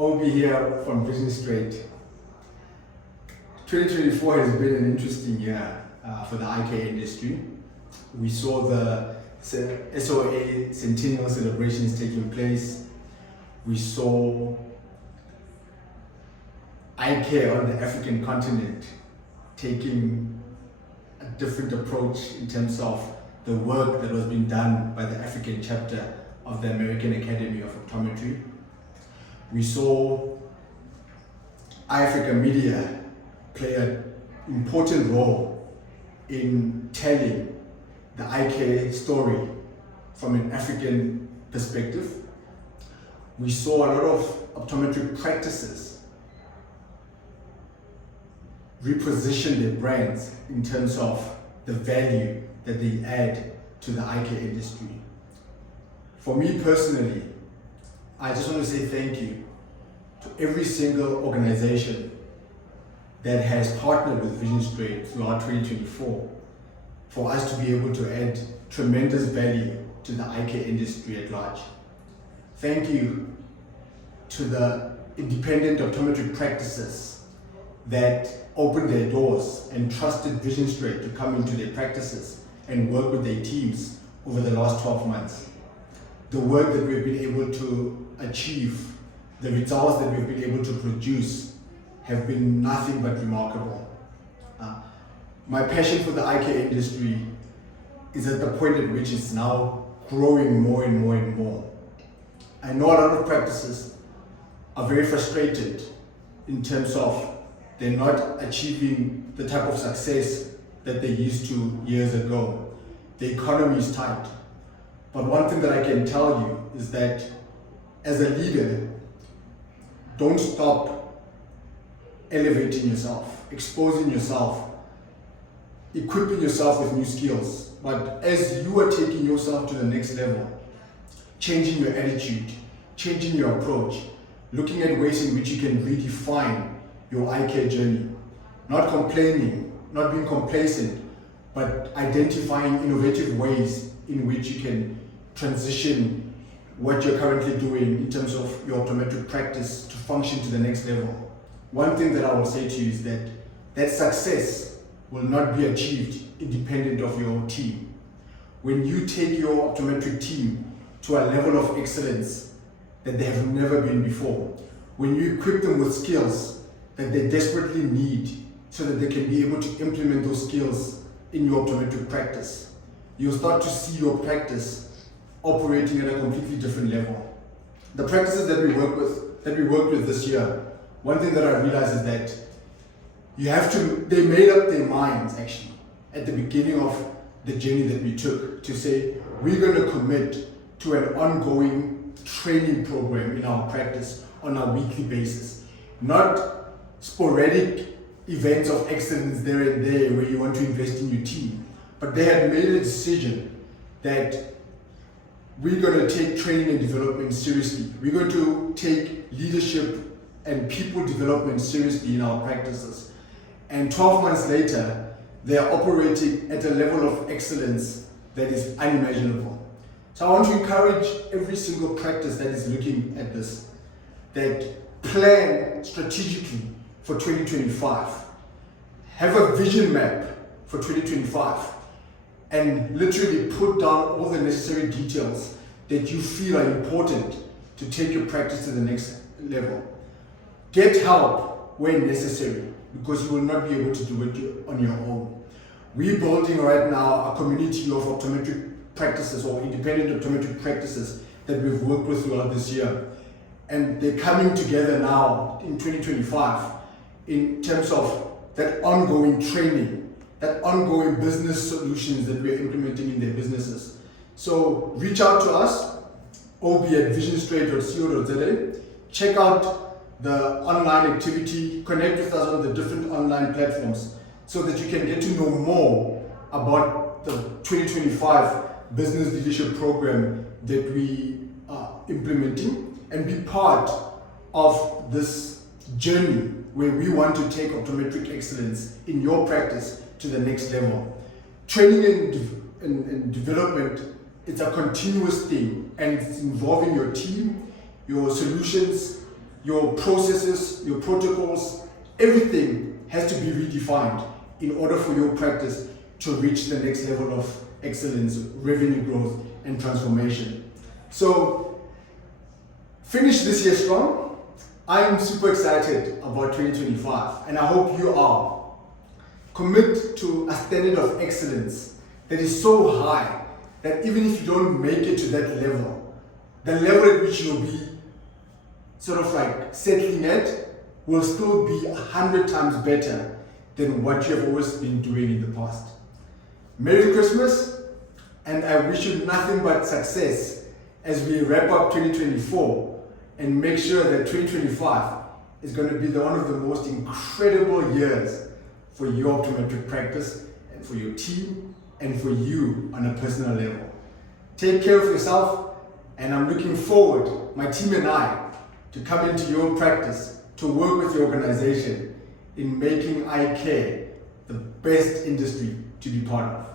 Obi here from Vision Straight. 2024 has been an interesting year for the eye care industry. We saw the SOA centennial celebrations taking place. We saw eye care on the African continent taking a different approach in terms of the work that was being done by the African chapter of the American Academy of Optometry. We saw Africa media play an important role in telling the eye care story from an African perspective. We saw a lot of optometric practices reposition their brands in terms of the value that they add to the eye care industry. For me personally, I just want to say thank you to every single organization that has partnered with Vision Straight throughout 2024 for us to be able to add tremendous value to the eye care industry at large. Thank you to the independent optometric practices that opened their doors and trusted Vision Straight to come into their practices and work with their teams over the last 12 months. The work that we've been able to achieve, the results that we've been able to produce have been nothing but remarkable. My passion for the eye care industry is at the point at which it's now growing more and more and more. I know a lot of practices are very frustrated in terms of they're not achieving the type of success that they used to years ago. The economy is tight. But one thing that I can tell you is that as a leader, don't stop elevating yourself, exposing yourself, equipping yourself with new skills. But as you are taking yourself to the next level, changing your attitude, changing your approach, looking at ways in which you can redefine your eye care journey, not complaining, not being complacent, but identifying innovative ways in which you can transition what you're currently doing in terms of your optometric practice to function to the next level. One thing that I will say to you is that success will not be achieved independent of your team. When you take your optometric team to a level of excellence that they have never been before, when you equip them with skills that they desperately need so that they can be able to implement those skills in your optometric practice, you'll start to see your practice operating at a completely different level. The practices that we worked with this year, one thing that I realized is that they made up their minds actually at the beginning of the journey that we took to say, we're going to commit to an ongoing training program in our practice on a weekly basis, not sporadic events of excellence there and there where you want to invest in your team. But they had made a decision that we're going to take training and development seriously. We're going to take leadership and people development seriously in our practices. And 12 months later, they are operating at a level of excellence that is unimaginable. So I want to encourage every single practice that is looking at this, that plan strategically for 2025. Have a vision map for 2025 and literally put down all the necessary details that you feel are important to take your practice to the next level. Get help when necessary because you will not be able to do it on your own. We're building right now a community of optometric practices or independent optometric practices that we've worked with throughout this year. And they're coming together now in 2025 in terms of that ongoing training, that ongoing business solutions that we're implementing in their businesses. So reach out to us, ob@visionstraight.co.za. Check out the online activity, connect with us on the different online platforms so that you can get to know more about the 2025 business leadership program that we are implementing and be part of this journey where we want to take optometric excellence in your practice to the next level. Training and development, it's a continuous thing and it's involving your team, your solutions your processes, your protocols, everything has to be redefined in order for your practice to reach the next level of excellence, revenue growth, and transformation. So, finish this year strong. I am super excited about 2025, and I hope you are. Commit to a standard of excellence that is so high that even if you don't make it to that level, the level at which you'll be sort of like settling at will still be 100 times better than what you have always been doing in the past. Merry Christmas, and I wish you nothing but success as we wrap up 2024 and make sure that 2025 is going to be one of the most incredible years for your optometric practice and for your team and for you on a personal level. Take care of yourself, and I'm looking forward, my team and I, to come into your practice to work with your organization in making eye care the best industry to be part of.